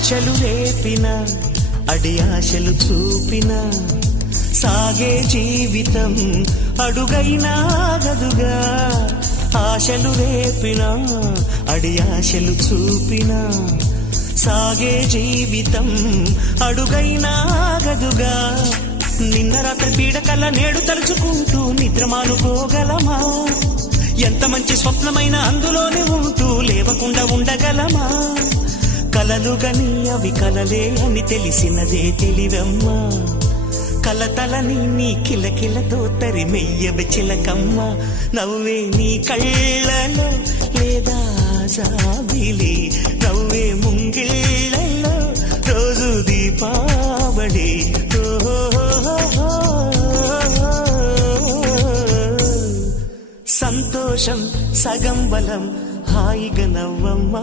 ఆశలు రేపిన అడి ఆశలు చూపిన సాగే జీవితం అడుగైనా గదుగా. ఆశలు రేపిన అడి ఆశలు చూపిన సాగే జీవితం అడుగైనా గదుగా. నిన్న రాత్రి పీడకల నేడు తలుచుకుంటూ నిద్రమానుకోగలమా? ఎంత మంచి స్వప్నమైన అందులోనే ఉంటూ లేవకుండా ఉండగలమా? కలలుగని అవి కలలే అని తెలిసినదే తెలివమ్మా. కలతలని నీ కిలకిలతో తరిమెయ్యవి చిలకమ్మ. నవ్వే నీ కళ్ళలో లేదా జాబిలి, నవ్వే ముంగిళ్ళలో రోజు దీపావళి. సంతోషం సగం బలం, హాయిగా నవ్వమ్మ.